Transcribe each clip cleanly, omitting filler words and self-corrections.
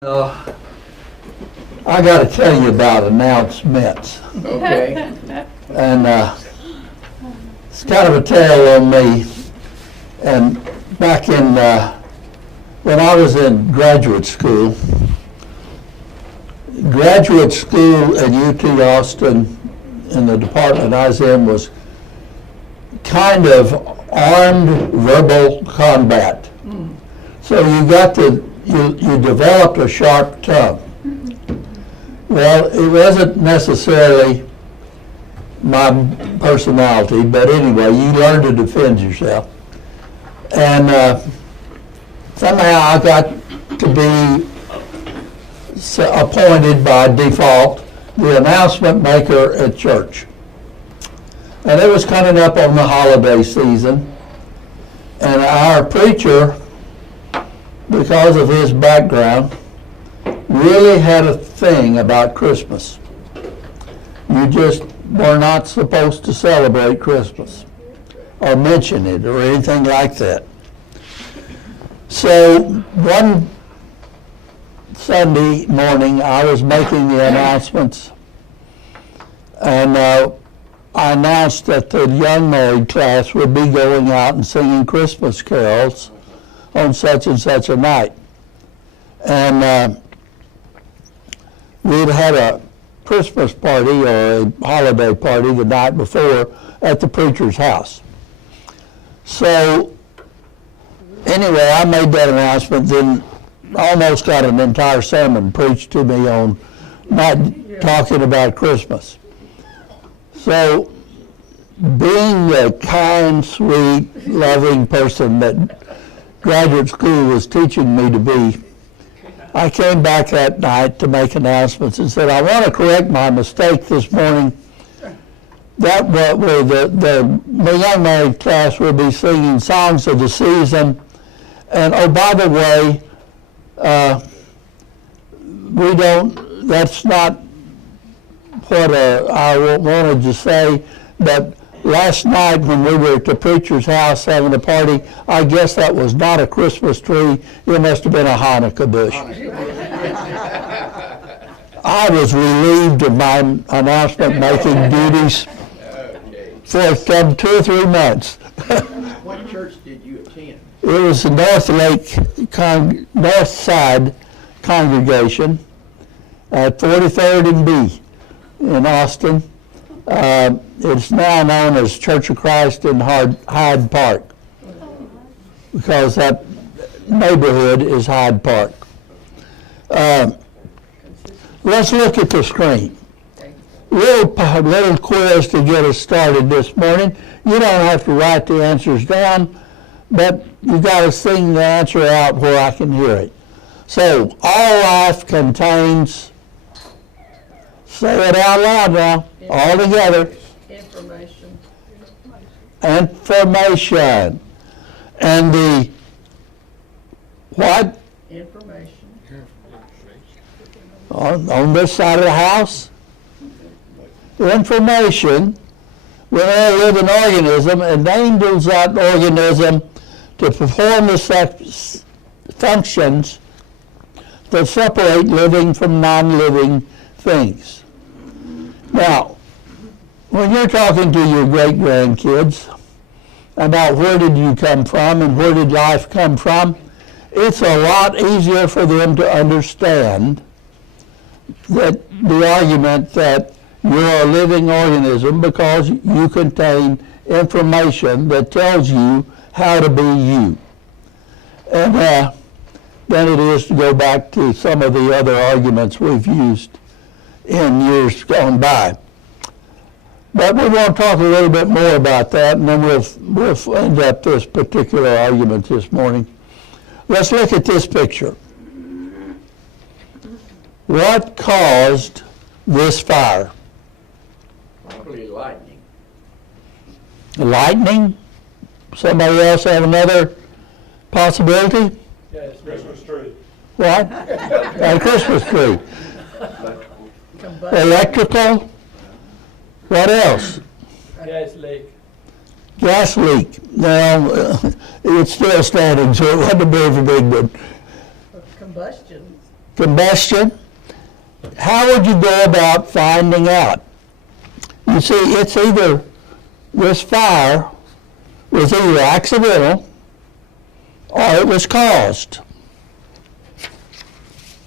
Uh, I got to tell you about announcements, Okay. and it's kind of a tale on me. And back in when I was in graduate school at UT Austin, in the department I was in, was kind of armed verbal combat. So you developed a sharp tongue. Well, it wasn't necessarily my personality, but anyway, you learn to defend yourself. And somehow I got to be appointed by default the announcement maker at church. And it was coming up on the holiday season, and our preacher, because of his background, really had a thing about Christmas. You just were not supposed to celebrate Christmas or mention it or anything like that. So one Sunday morning, I was making the announcements, and I announced that the young married class would be going out and singing Christmas carols on such and such a night. And we'd had a Christmas party or a holiday party the night before at the preacher's house. So anyway, I made that announcement, then almost got an entire sermon preached to me on not talking about Christmas. So being the kind, sweet, loving person that graduate school was teaching me to be, I came back that night to make announcements and said, I want to correct my mistake this morning. That the young married class will be singing songs of the season. And oh, by the way, that's not what I wanted to say, but last night when we were at the preacher's house having a party, I guess that was not a Christmas tree. It must have been a Hanukkah bush. I was relieved of my announcement making duties for some 2 or 3 months. What church did you attend? It was the North Side congregation at 43rd and B in Austin. It's now known as Church of Christ in Hyde Park, because that neighborhood is Hyde Park. Let's look at the screen. Little quiz to get us started this morning. You don't have to write the answers down, but you got to sing the answer out where I can hear it. So, all life contains, say it out loud now, all together. Information. Information. And the what? Information. On this side of the house? Information will live an organism and enables that organism to perform the functions that separate living from non-living things. Now, when you're talking to your great-grandkids about where did you come from and where did life come from, it's a lot easier for them to understand that the argument that you're a living organism because you contain information that tells you how to be you. And then it is to go back to some of the other arguments we've used in years gone by. But we want to talk a little bit more about that, and then we'll end up this particular argument this morning. Let's look at this picture. What caused this fire? Probably lightning. Lightning? Somebody else have another possibility? Yeah, it's Christmas tree. What? A Christmas tree. Combustion. Electrical? What else? Gas leak. Gas leak. Now, it's still standing, so it wasn't a very big one. Combustion. combustion, how would you go about finding out? You see, it's either this fire was either accidental or it was caused.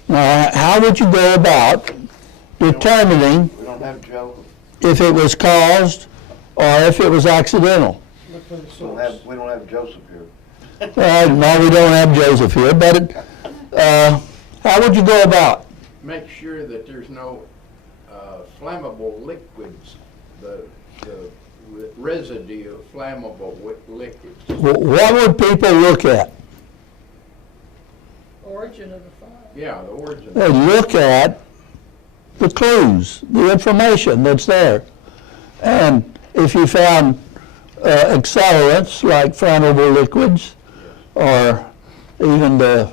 Now, how would you go about determining We don't have Joe, if it was caused or if it was accidental? Look for the we don't have Joseph here. No, we don't have Joseph here, but how would you go about? Make sure that there's no flammable liquids, the residue of flammable liquids. What would people look at? origin of the fire. Yeah, the origin. They look at the clues, the information that's there. And if you found accelerants like flammable liquids or even the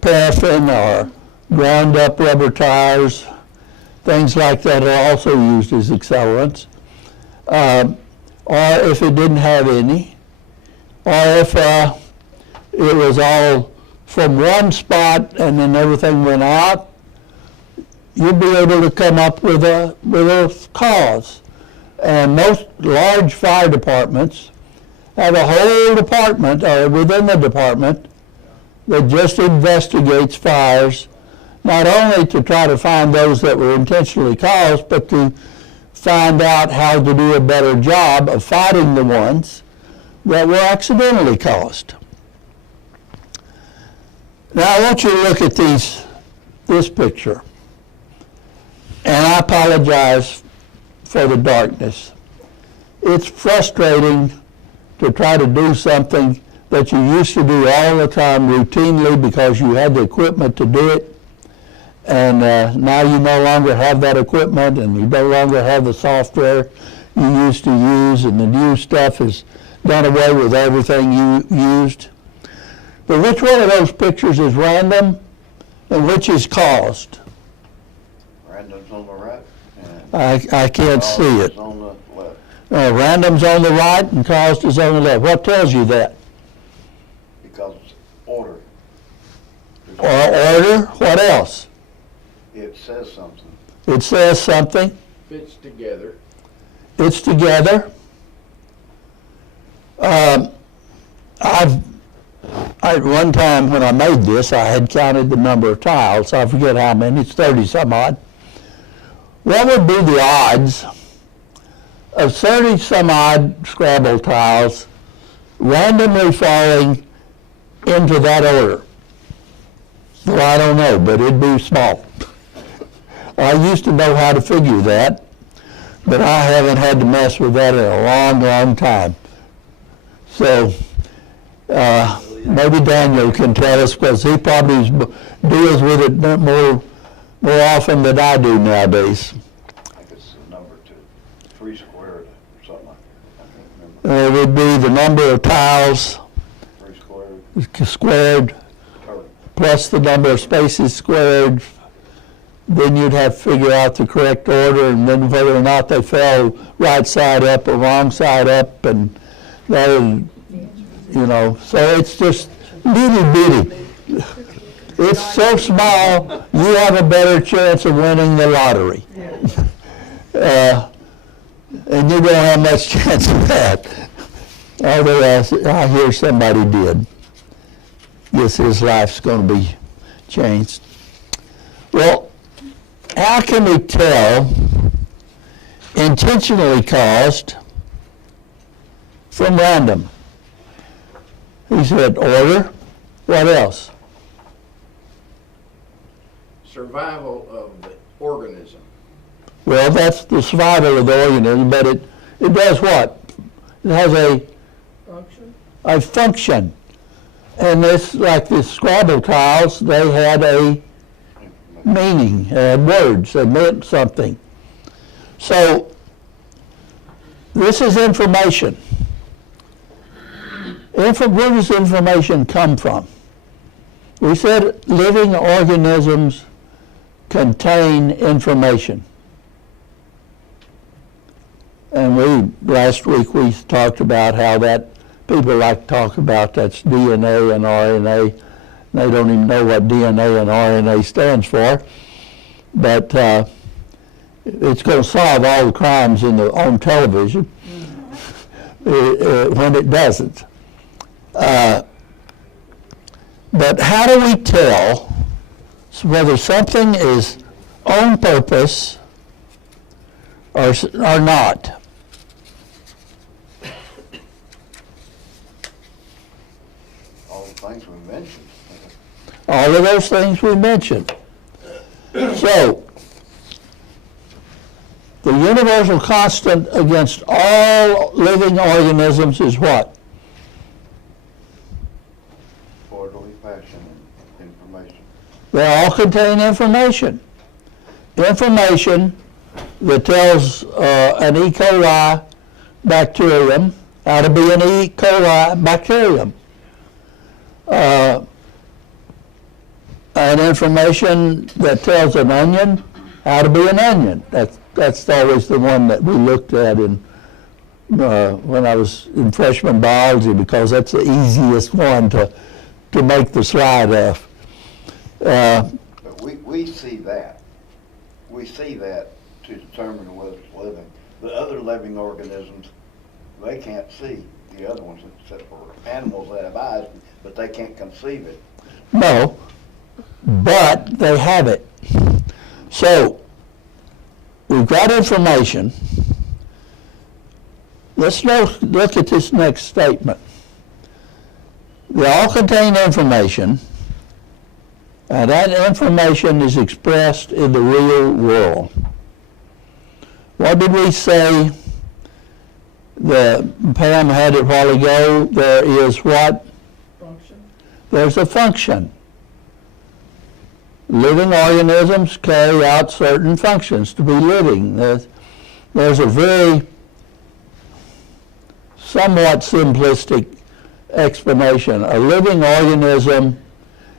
paraffin or ground up rubber tires, things like that are also used as accelerants. Or if it didn't have any, or if it was all from one spot and then everything went out, you'd be able to come up with a cause. And most large fire departments have a whole department, or within the department, that just investigates fires, not only to try to find those that were intentionally caused, but to find out how to do a better job of fighting the ones that were accidentally caused. Now I want you to look at this picture. And I apologize for the darkness. It's frustrating to try to do something that you used to do all the time routinely because you had the equipment to do it. And now you no longer have that equipment and you no longer have the software you used to use, and the new stuff has done away with everything you used. But which one of those pictures is random and which is caused? Random's on the right. And I can't see Caused it. is on the left. Random's on the right and caused is on the left. What tells you that? Because it's order. Or order? What else? It says something. It says something. Fits together. It's together. One time when I made this, I had counted the number of tiles. I forget how many. It's 30 some odd. What would be the odds of 30 some odd Scrabble tiles randomly falling into that order? Well, I don't know, but it'd be small. I used to know how to figure that, but I haven't had to mess with that in a long, long time. So maybe Daniel can tell us, because he probably deals with it more often than I do nowadays. I think it's the number 3 squared or something like that. I can't remember. It would be the number of tiles 3 squared. squared Total. plus the number of spaces squared. Then you'd have to figure out the correct order, and then whether or not they fell right side up or wrong side up, and that is, so it's just little bitty. It's so small, you have a better chance of winning the lottery. And you don't have much chance of that. Although I hear somebody did. Guess his life's going to be changed. Well, how can we tell intentionally caused from random? He said order. What else? Survival of the organism. Well, that's the survival of the organism, but it does what? It has Function. a function. And this, like the Scrabble tiles, they had a meaning, had words, they meant something. So this is information. Where does information come from? We said living organisms contain information. And last week we talked about how that people like to talk about that's DNA and RNA. They don't even know what DNA and RNA stands for. But it's going to solve all the crimes on television when it doesn't. But how do we tell whether something is on purpose or not? All the things we mentioned. All of those things we mentioned. So, the universal constant against all living organisms is what? Orderly fashion and information. They all contain information. Information that tells an E. coli bacterium how to be an E. coli bacterium. And information that tells an onion how to be an onion. That's always the one that we looked at when I was in freshman biology, because that's the easiest one to make the slide of. But we see that. We see that to determine whether it's living. The other living organisms, they can't see the other ones, except for animals that have eyes, but they can't conceive it. No, but they have it. So, we've got information. Let's look at this next statement. They all contain information, and that information is expressed in the real world. What did we say? Pam had it a while ago. There is what? Function. There's a function. Living organisms carry out certain functions to be living. There's a very somewhat simplistic explanation. A living organism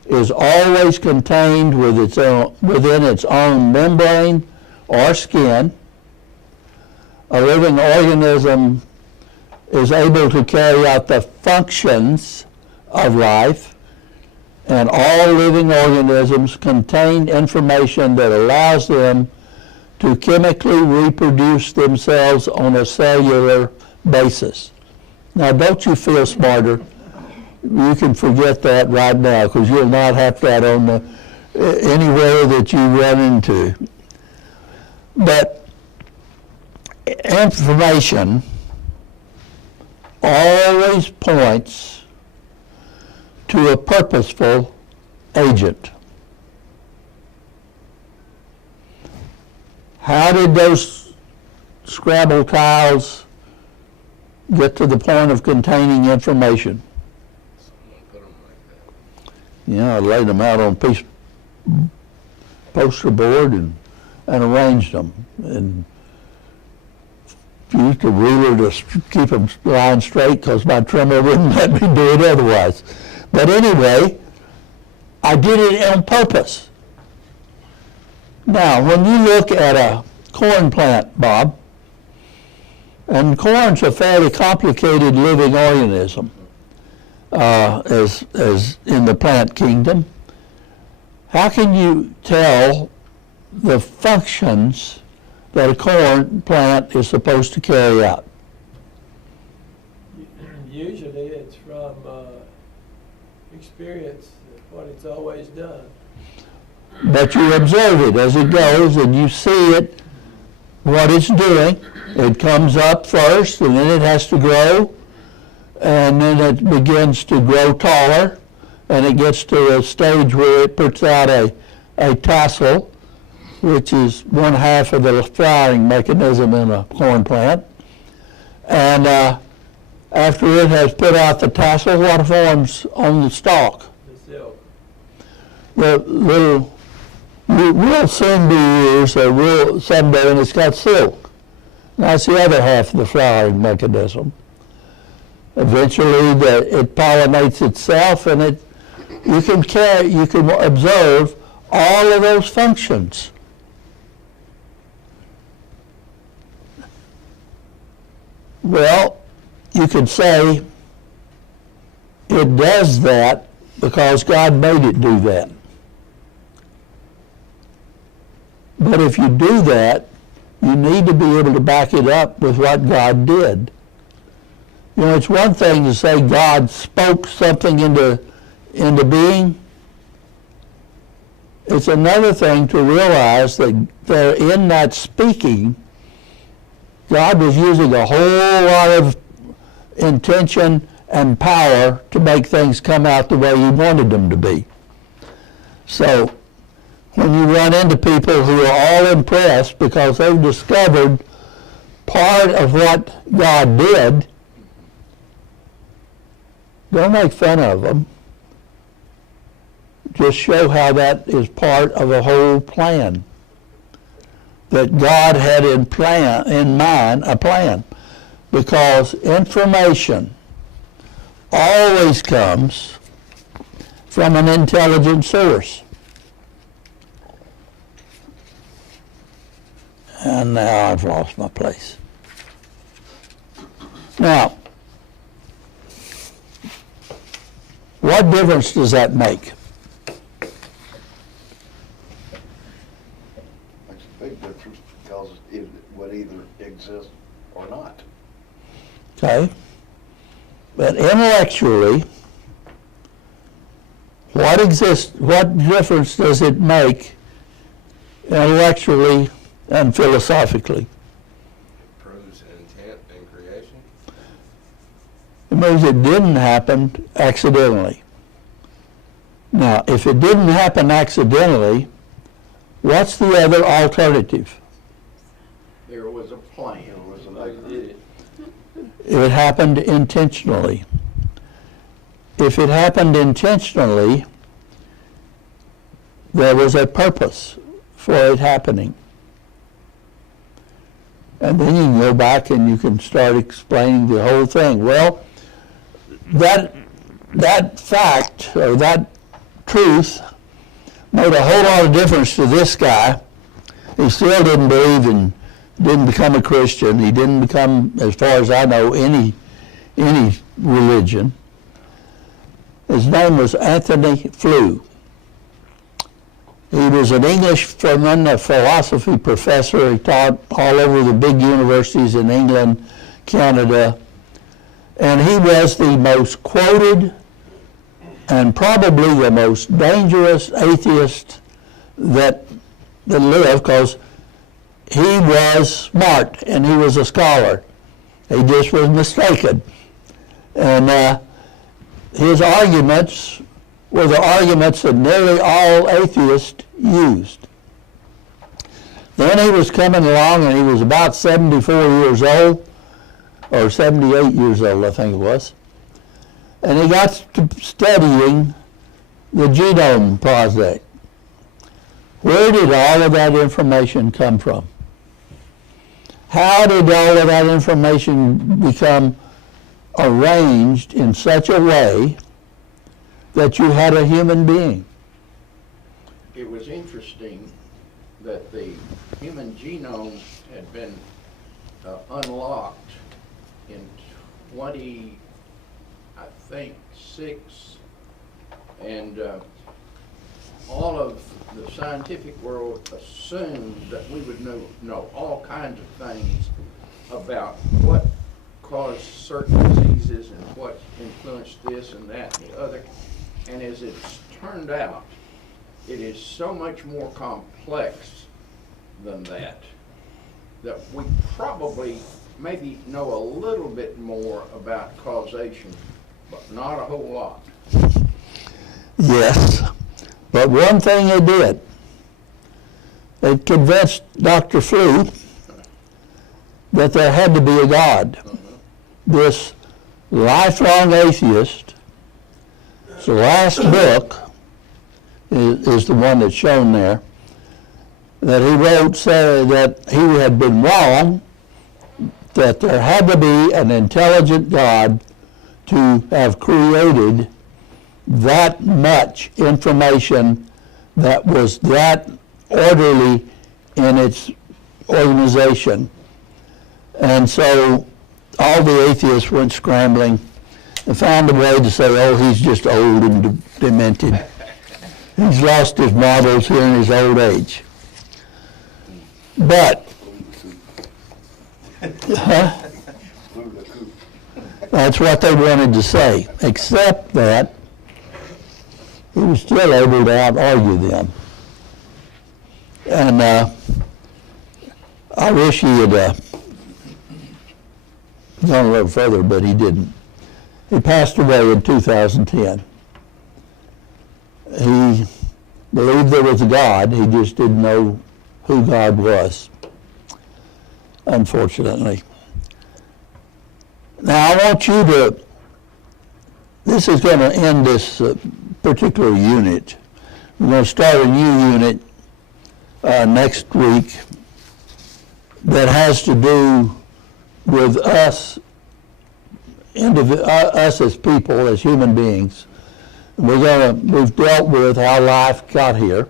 is always contained within its own membrane or skin. A living organism is able to carry out the functions of life, and all living organisms contain information that allows them to chemically reproduce themselves on a cellular basis. Now, don't you feel smarter? You can forget that right now, because you'll not have that on anywhere that you run into. But information always points to a purposeful agent. How did those Scrabble tiles get to the point of containing information? Put 'em like that. Yeah, I laid them out on a piece of poster board and arranged them, and used a ruler to keep them lying straight, because my trimmer wouldn't let me do it otherwise. But anyway, I did it on purpose. Now, when you look at a corn plant, Bob, and corn's a fairly complicated living organism, as in the plant kingdom, how can you tell the functions that a corn plant is supposed to carry out? Usually it's from experience, what it's always done. But you observe it as it goes, and you see it, what it's doing. It comes up first, and then it has to grow, and then it begins to grow taller, and it gets to a stage where it puts out a tassel, which is one half of the flowering mechanism in a corn plant. And after it has put out the tassel, what forms on the stalk? The silk. The little, we'll soon be years, or we'll someday, and it's got silk. That's the other half of the flowering mechanism. Eventually, it pollinates itself, and you can observe all of those functions. Well, you could say it does that because God made it do that. But if you do that, you need to be able to back it up with what God did. You know, it's one thing to say God spoke something into being. It's another thing to realize that in that speaking, God was using a whole lot of intention and power to make things come out the way He wanted them to be. So, when you run into people who are all impressed because they've discovered part of what God did, don't make fun of them. Just show how that is part of a whole plan. That God had in mind a plan. Because information always comes from an intelligent source. And now I've lost my place. Now, what difference does that make? Makes a big difference because it would either exist or not. Okay? But intellectually, what difference does it make intellectually and philosophically? Proves intent and creation. It means it didn't happen accidentally. Now, if it didn't happen accidentally, what's the other alternative? There was a plan. Somebody did it. It happened intentionally. If it happened intentionally, there was a purpose for it happening. And then you can go back and you can start explaining the whole thing. Well, that fact or that truth made a whole lot of difference to this guy. He still didn't believe and didn't become a Christian. He didn't become, as far as I know, any religion. His name was Anthony Flew. He was an English-German, a philosophy professor. He taught all over the big universities in England, Canada, and he was the most quoted and probably the most dangerous atheist that lived, because he was smart and he was a scholar. He just was mistaken. And his arguments were the arguments that nearly all atheists used. Then he was coming along and he was about 74 years old, or 78 years old, I think it was. And he got to studying the Genome Project. Where did all of that information come from? How did all of that information become arranged in such a way that you had a human being? It was interesting that the human genome had been unlocked in 2006, and all of the scientific world assumed that we would know all kinds of things about what caused certain diseases and what influenced this and that and the other. And as it's turned out, it is so much more complex than that we probably maybe know a little bit more about causation, but not a whole lot. Yes, but one thing it did, it convinced Dr. Flew that there had to be a God. This lifelong atheist, the last book is the one that's shown there, that he wrote saying that he had been wrong, that there had to be an intelligent God to have created that much information that was that orderly in its organization. And so all the atheists went scrambling, and found a way to say, oh, he's just old and demented. He's lost his marbles here in his old age. But, that's what they wanted to say, except that he was still able to out-argue them. And I wish he had gone a little further, but he didn't. He passed away in 2010. He believed there was a God, he just didn't know who God was, unfortunately. Now I want you to, this is going to end this particular unit. We're going to start a new unit next week that has to do with us as people, as human beings. We've dealt with how life got here.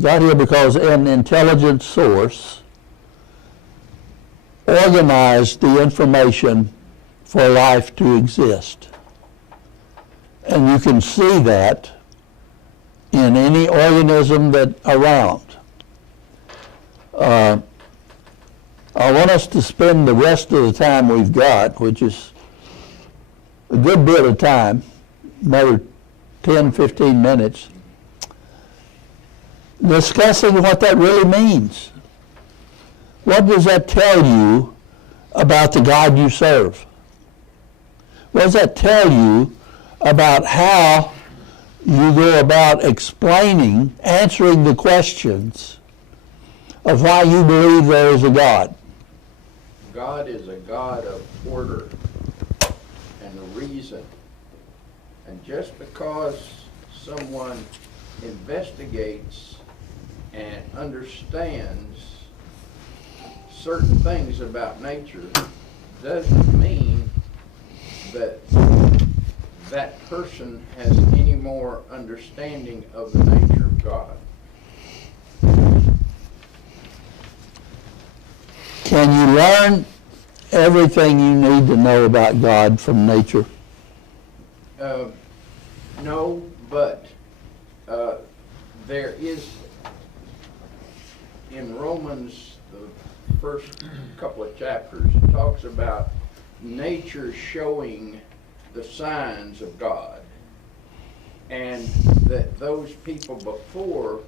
Got here because an intelligent source organized the information for life to exist. And you can see that in any organism that around. I want us to spend the rest of the time we've got, which is a good bit of time, another 10, 15 minutes, discussing what that really means. What does that tell you about the God you serve? What does that tell you about how you go about explaining, answering the questions of why you believe there is a God? God is a God of order and reason. And just because someone investigates and understands certain things about nature doesn't mean that that person has any more understanding of the nature of God. Can you learn everything you need to know about God from nature? No, but there is, in Romans, the first couple of chapters, it talks about nature showing the signs of God, and that those people before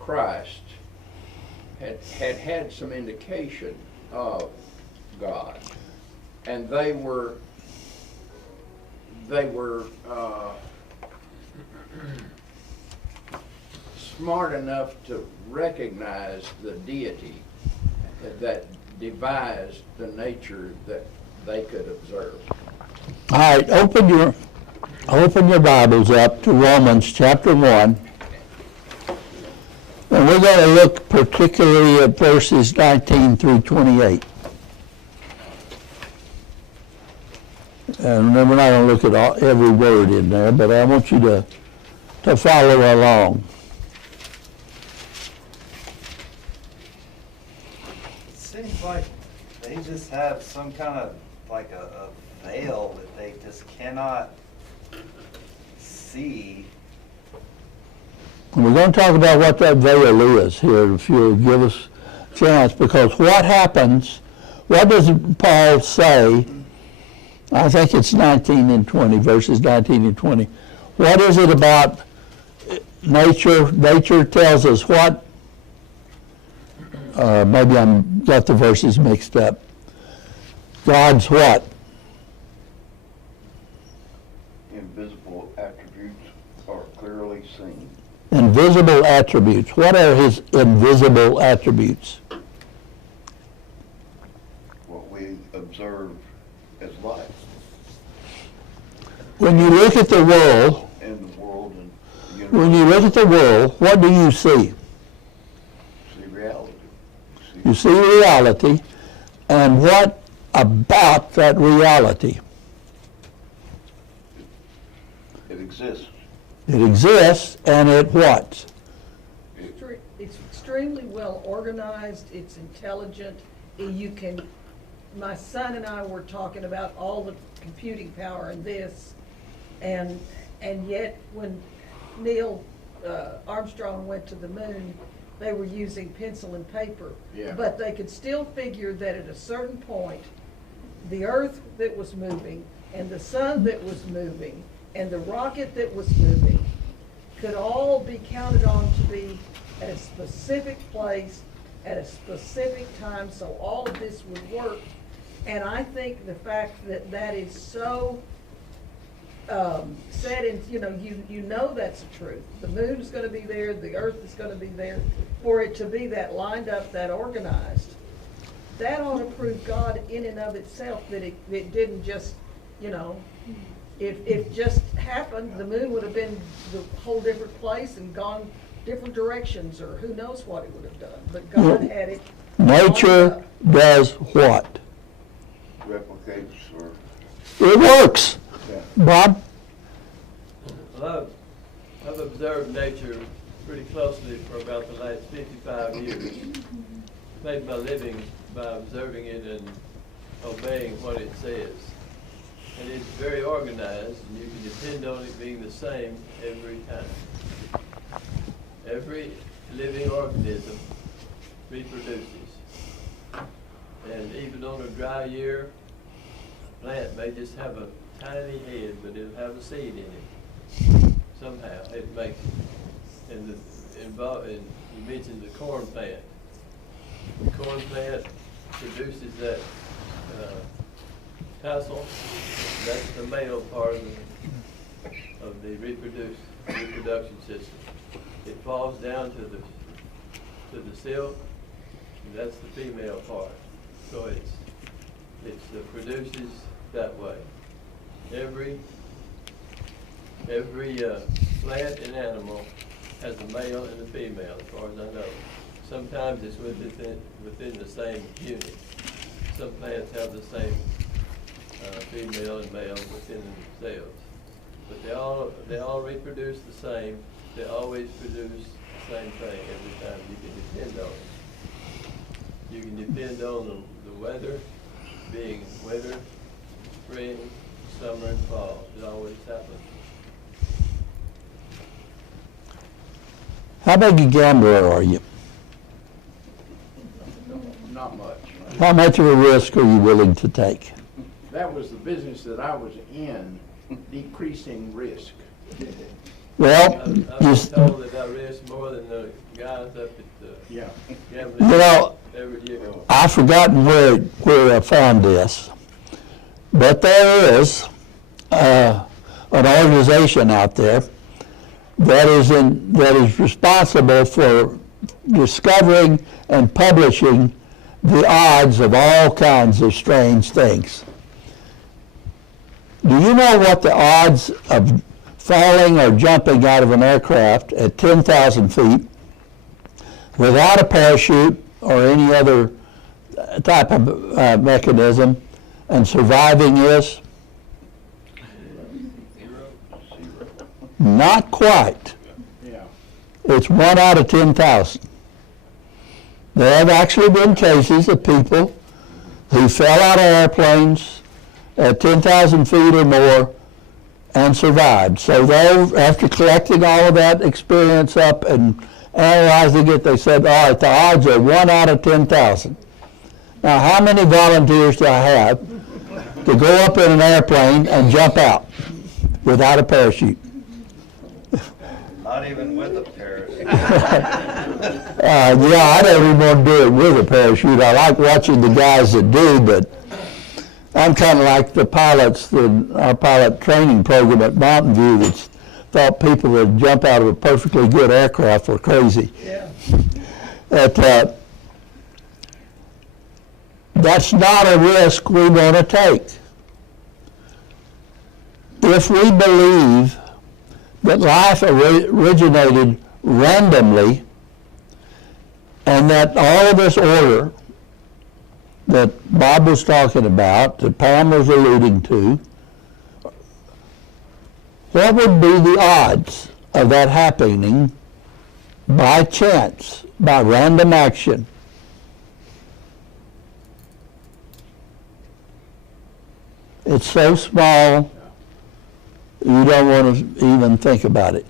Christ had some indication of God, and they were smart enough to recognize the deity that devised the nature that they could observe. All right, open your Bibles up to Romans chapter 1. And we're going to look particularly at verses 19 through 28. And we're not going to look at every word in there, but I want you to follow along. It seems like they just have some kind of like a veil that they just cannot see. And we're going to talk about what that veil is here, if you'll give us a chance, because what happens, what does Paul say? I think it's 19 and 20, verses 19 and 20. What is it about nature? Nature tells us what? Maybe I've got the verses mixed up. God's what? Invisible attributes are clearly seen. Invisible attributes. What are his invisible attributes? What we observe as life When you look at the world, in the world and the universe. when you look at the world, what do you see? See reality. You see reality, and what about that reality? It exists. It exists, and it what? It's extremely well organized, it's intelligent, you can my son and I were talking about all the computing power in this, and yet when Neil Armstrong went to the moon, they were using pencil and paper. Yeah. But they could still figure that at a certain point, the Earth that was moving, and the sun that was moving, and the rocket that was moving, could all be counted on to be at a specific place, at a specific time, so all of this would work. And I think the fact that that is so said in, you know that's the truth. The moon is gonna be there, the earth is gonna be there, for it to be that lined up, that organized. That ought to prove God in and of itself, that it didn't just, if just happened, the moon would have been the whole different place and gone different directions, or who knows what it would have done. But God had it lined Nature up. does what? Replicates or, It works. yeah. Bob? Well, I've observed nature pretty closely for about the last 55 years. Made my living by observing it and obeying what it says. And it's very organized, and you can depend on it being the same every time. Every living organism reproduces. And even on a dry year, a plant may just have a tiny head, but it'll have a seed in it. Somehow, it makes it. And you mentioned the corn plant. The corn plant produces that tassel. That's the male part of the reproduction system. It falls down to the silk, and that's the female part. So it produces that way. Every plant and animal has a male and a female, as far as I know. Sometimes it's within the same unit. Some plants have the same female and male within themselves. But they all reproduce the same. They always produce the same thing every time. You can depend on it. You can depend on the weather being winter, spring, summer, and fall. It always happens. How big a gambler are you? Not much. How much of a risk are you willing to take? That was the business that I was in, decreasing risk. Well, I've you, been told that I risk more than the guys up at the Yeah. gambling You know, every year. I've forgotten where I found this, but there is an organization out there that is responsible for discovering and publishing the odds of all kinds of strange things. Do you know what the odds of falling or jumping out of an aircraft at 10,000 feet without a parachute or any other type of mechanism and surviving is? Not quite. Yeah. It's 1 out of 10,000. There have actually been cases of people who fell out of airplanes at 10,000 feet or more and survived. So they, after collecting all of that experience up and analyzing it, they said, all right, the odds are 1 out of 10,000. Now, how many volunteers do I have to go up in an airplane and jump out without a parachute? Not even with a parachute. Yeah, I don't even want to do it with a parachute. I like watching the guys that do, but I'm kind of like the pilots, our pilot training program at Mountain View that thought people that jump out of a perfectly good aircraft were crazy. Yeah. That's not a risk we want to take. If we believe that life originated randomly and that all of this order that Bob was talking about, that Pam was alluding to, what would be the odds of that happening by chance, by random action? It's so small, you don't want to even think about it.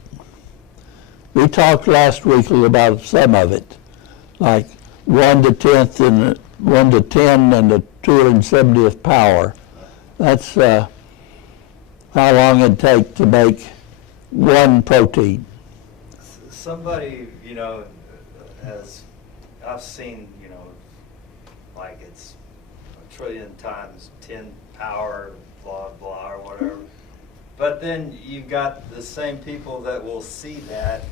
We talked last week about some of it, like 1 to 10th and 1 to 10 and the 270th power. That's how long it'd take to make one protein. Somebody, has, I've seen, like it's 1 trillion times 10 power, blah, blah, or whatever. But then you've got the same people that will see that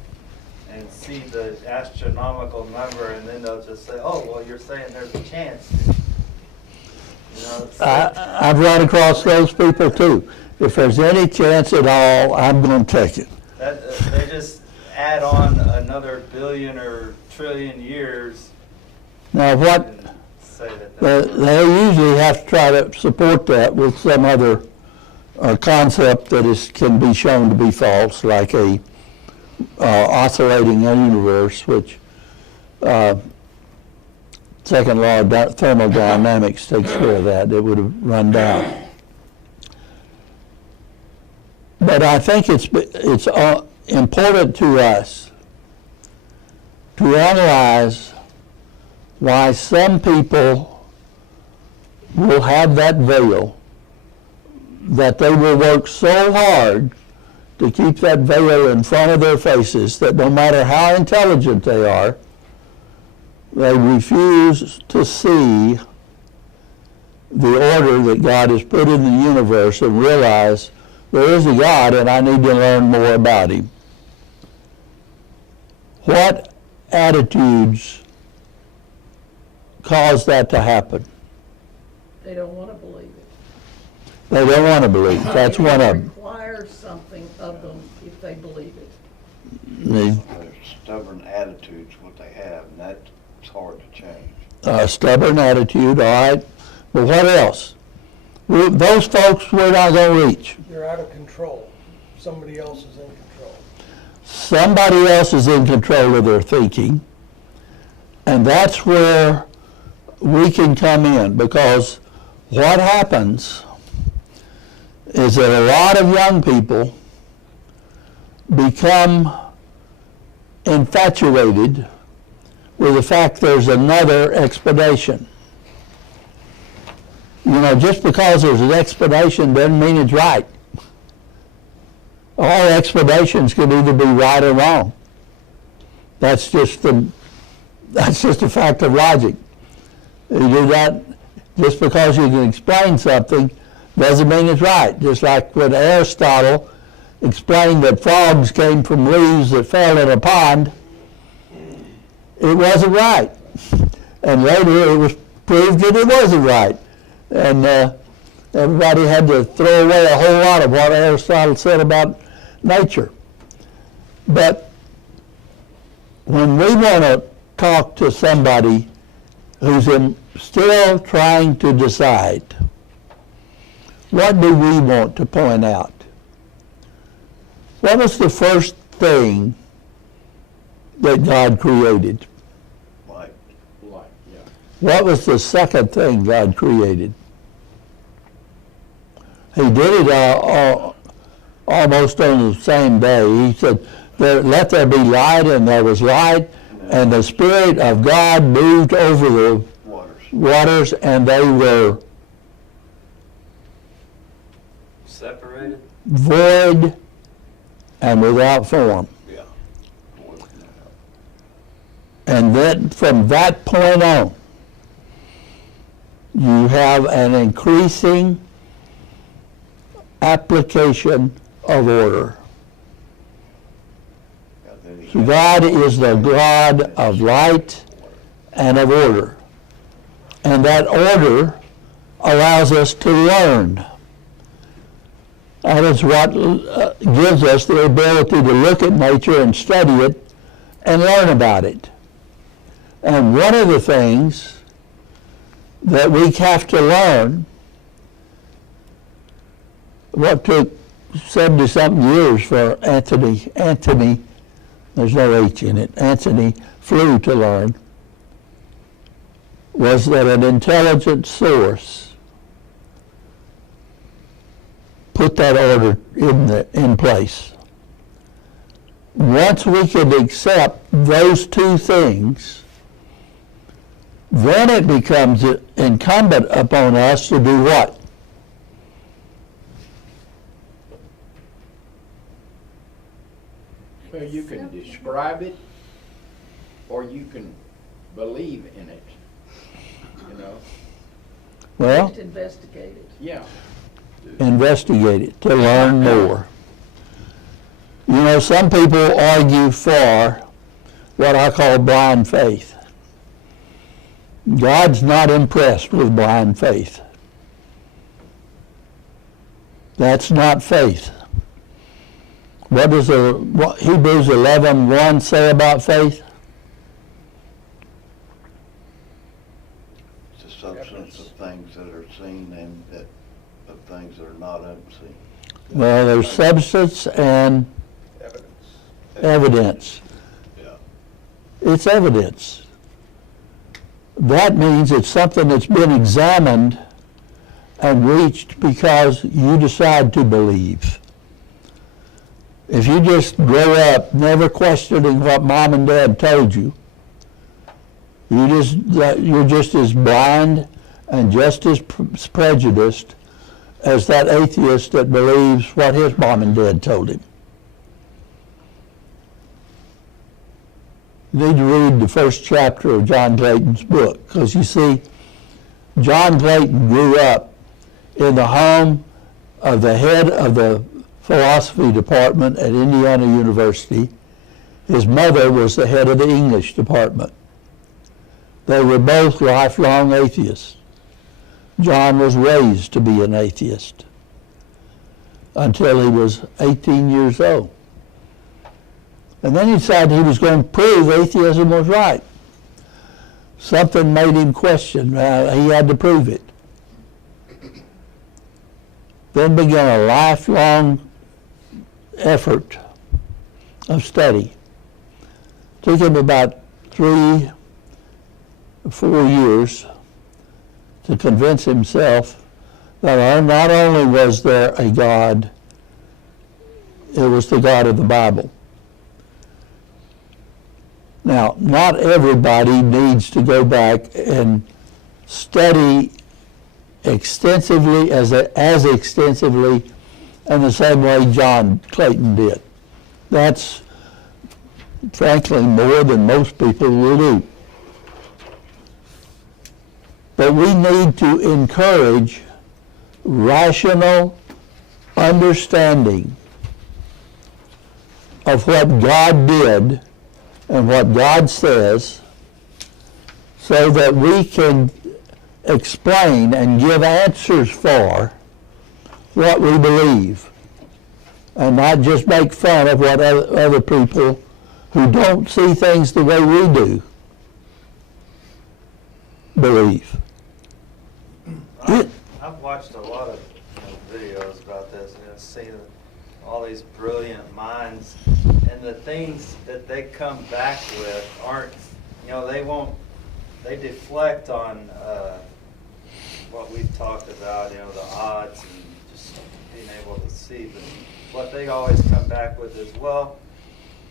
and see the astronomical number, and then they'll just say, oh, well, you're saying there's a chance. I've run across those people too. If there's any chance at all, I'm going to take it. They just add on another billion or trillion years Now, what and say that. they usually have to try to support that with some other concept that can be shown to be false, like a oscillating universe, which second law of thermodynamics takes care of that. It would have run down. But I think it's important to us to analyze why some people will have that veil, that they will work so hard to keep that veil in front of their faces that no matter how intelligent they are, they refuse to see the order that God has put in the universe and realize there is a God and I need to learn more about Him. What attitudes cause that to happen? They don't want to believe it. They don't want to believe. That's one of them. It requires something of them if they believe it. The Their stubborn attitudes, what they have, and that's hard to change. stubborn attitude, all right. But what else? Those folks we're not going to reach. They're out of control. Somebody else is in control. Somebody else is in control of their thinking. And that's where we can come in, because what happens is that a lot of young people become infatuated with the fact there's another explanation. Just because there's an explanation doesn't mean it's right. All explanations can either be right or wrong. That's just a fact of logic. You do that just because you can explain something doesn't mean it's right. Just like when Aristotle explained that frogs came from leaves that fell in a pond, it wasn't right. And later it was proved that it wasn't right. And everybody had to throw away a whole lot of what Aristotle said about nature. But when we want to talk to somebody who's still trying to decide, what do we want to point out? What was the first thing that God created? Like, Yeah. What was the second thing God created? He did it almost on the same day. He said, let there be light, and there was light, and the Spirit of God moved over the waters, and they were Separated? void and without form. yeah. And then from that point on, you have an increasing application of order. So God is the God of light and of order. And that order allows us to learn. That is what gives us the ability to look at nature and study it and learn about it. And one of the things that we have to learn, what took 70-something years for Anthony, there's no H in it, Anthony Flew to learn, was that an intelligent source put that order in place. Once we can accept those two things, then it becomes incumbent upon us to do what? Well, you can describe it, or you can believe in it, you know? Well, Just investigate it. Yeah. investigate it to learn more. You know, some people argue for what I call blind faith. God's not impressed with blind faith. That's not faith. What does Hebrews 11:1 say about faith? It's the substance of things that are seen and that of things that are not unseen. Well, there's substance and evidence. Yeah. It's evidence. That means it's something that's been examined and reached because you decide to believe. If you just grow up never questioning what mom and dad told you, you're just as blind and just as prejudiced as that atheist that believes what his mom and dad told him. You need to read the first chapter of John Clayton's book, because you see, John Clayton grew up in the home of the head of the philosophy department at Indiana University. His mother was the head of the English department. They were both lifelong atheists. John was raised to be an atheist until he was 18 years old. And then he decided he was going to prove atheism was right. Something made him question. He had to prove it. Then began a lifelong effort of study. Took him about 3 or 4 years to convince himself that not only was there a God, it was the God of the Bible. Now, not everybody needs to go back and study extensively, as extensively in the same way John Clayton did. That's frankly more than most people will do. But we need to encourage rational understanding of what God did and what God says, so that we can explain and give answers for what we believe, and not just make fun of what other people who don't see things the way we do believe. I've watched a lot of videos about this, and I've seen all these brilliant minds, and the things that they come back with aren't, they deflect on what we've talked about, the odds and just being able to see. But what they always come back with is, well,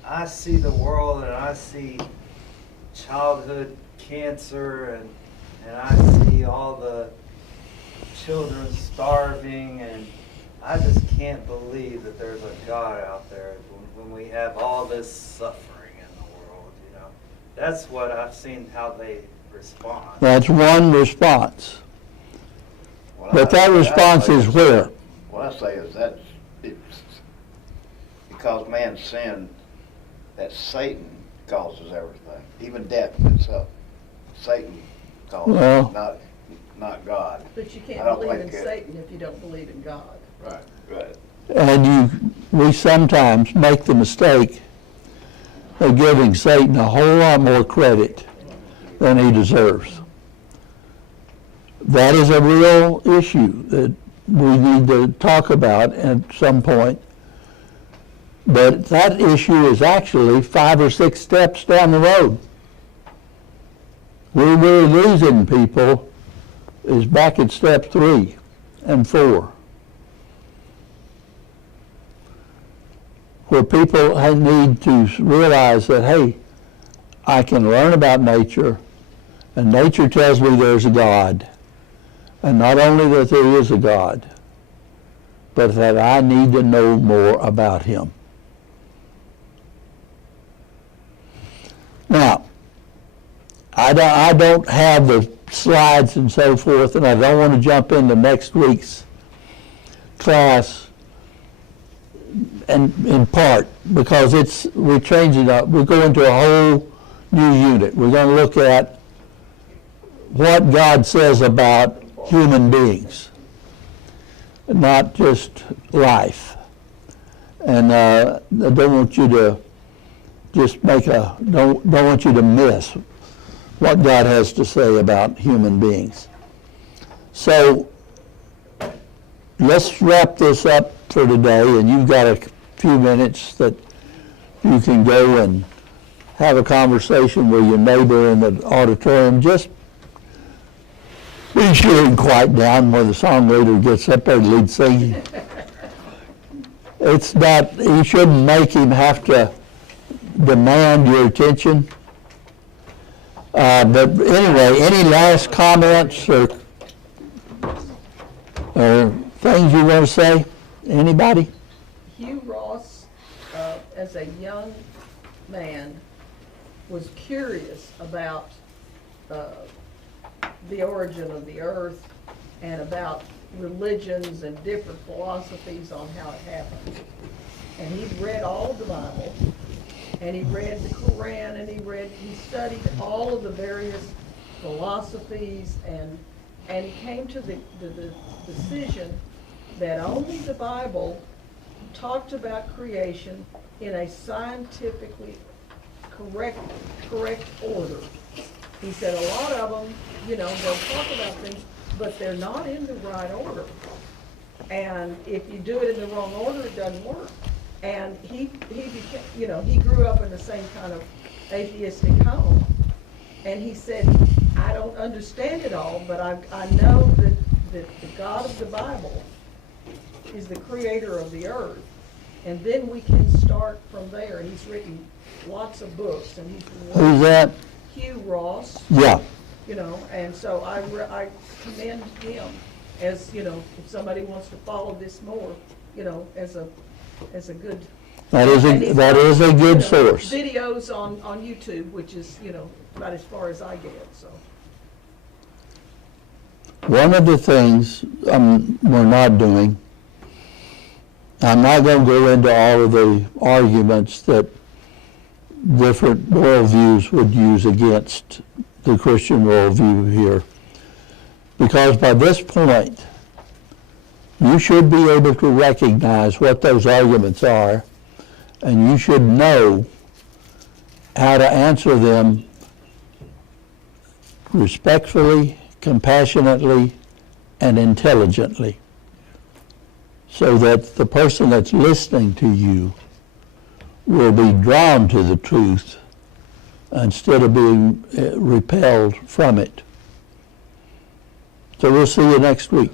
I see the world and I see childhood cancer and I see all the children starving, and I just can't believe that there's a God out there when we have all this suffering in the world, That's what I've seen how they respond. That's one response. But that response is where? What I say is that it's because man sinned, that Satan causes everything, even death itself. Satan causes Well, it, not God. But you I can't don't believe in think it- Satan if you don't believe in God. Right. Right. And we sometimes make the mistake of giving Satan a whole lot more credit than he deserves. That is a real issue that we need to talk about at some point. But that issue is actually 5 or 6 steps down the road. Where we're losing people is back at step 3 and 4. where people need to realize that, hey, I can learn about nature, and nature tells me there's a God. And not only that there is a God, but that I need to know more about him. Now, I don't have the slides and so forth, and I don't want to jump into next week's class, and in part because we're changing up. We're going to a whole new unit. We're going to look at what God says about human beings, not just life. And I don't want you to just don't want you to miss what God has to say about human beings. So let's wrap this up for today, and you've got a few minutes that you can go and have a conversation with your neighbor in the auditorium. Just be sure and quiet down when the song leader gets up there and lead singing. It's not, you shouldn't make him have to demand your attention. But anyway, any last comments or things you want to say? Anybody? Hugh Ross, as a young man, was curious about the origin of the earth and about religions and different philosophies on how it happened. And he read all of the Bible, and he read the Quran, and he studied all of the various philosophies, and he came to the decision that only the Bible talked about creation in a scientifically correct order. He said a lot of them, they'll talk about things, but they're not in the right order. And if you do it in the wrong order, it doesn't work. And he became, he grew up in the same kind of atheistic home. And he said, I don't understand it all, but I know that the God of the Bible is the creator of the earth. And then we can start from there. And he's written lots of books. And Who's that? Hugh Ross. Yeah. And so I commend him as, if somebody wants to follow this more, as a good. That is a good source. Videos on YouTube, which is, about as far as I get, so. One of the things we're not doing, I'm not going to go into all of the arguments that different worldviews would use against the Christian worldview here, because by this point, you should be able to recognize what those arguments are, and you should know how to answer them respectfully, compassionately, and intelligently, so that the person that's listening to you will be drawn to the truth instead of being repelled from it. So we'll see you next week.